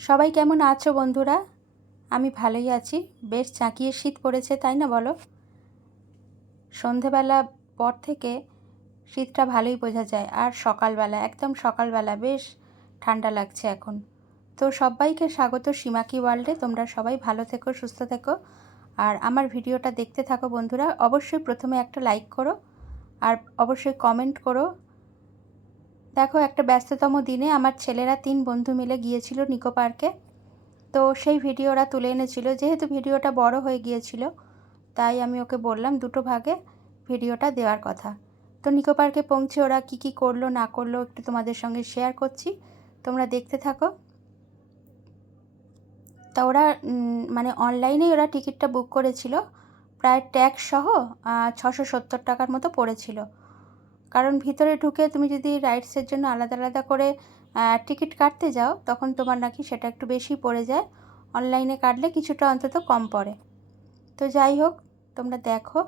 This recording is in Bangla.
সবাই কেমন আছো বন্ধুরা? আমি ভালোই আছি। বেশ চাকিয়ে শীত পড়েছে, তাই না বলো? সন্ধেবেলা পর থেকে শীতটা ভালোই বোঝা যায়। আর সকালবেলা, একদম সকালবেলা বেশ ঠান্ডা লাগছে এখন। তো সবাইকে স্বাগত সীমাকি ওয়ার্ল্ডে। তোমরা সবাই ভালো থেকো, সুস্থ থেকো। আর আমার ভিডিওটা দেখতে থাকো বন্ধুরা। অবশ্যই প্রথমে একটা লাইক করো। আর অবশ্যই কমেন্ট করো। দেখো, একটা ব্যস্ততম দিনে আমার ছেলেরা তিন বন্ধু মিলে গিয়েছিল নিকো পার্কে। তো সেই ভিডিও ওরা তুলে এনেছিল। যেহেতু ভিডিওটা বড় হয়ে গিয়েছিল, তাই আমি ওকে বললাম দুটো ভাগে ভিডিওটা দেওয়ার কথা। তো নিকো পার্কে পৌঁছে ওরা কি কি করল, না করল একটু তোমাদের সঙ্গে শেয়ার করছি। তোমরা দেখতে থাকো। তা ওরা মানে অনলাইনেই ওরা টিকিটটা বুক করেছিল। প্রায় ট্যাক্স সহ ছশো সত্তর টাকার মতো পড়েছিল। কারণ ভিতরে ঢুকে তুমি যদি রাইডসের জন্য আলাদা আলাদা করে টিকিট কাটতে যাও, তখন তোমার নাকি সেটা একটু বেশি পড়ে যায়। অনলাইনে কাটলে কিছুটা অন্তত কম পড়ে। তো যাই হোক, তোমরা দেখো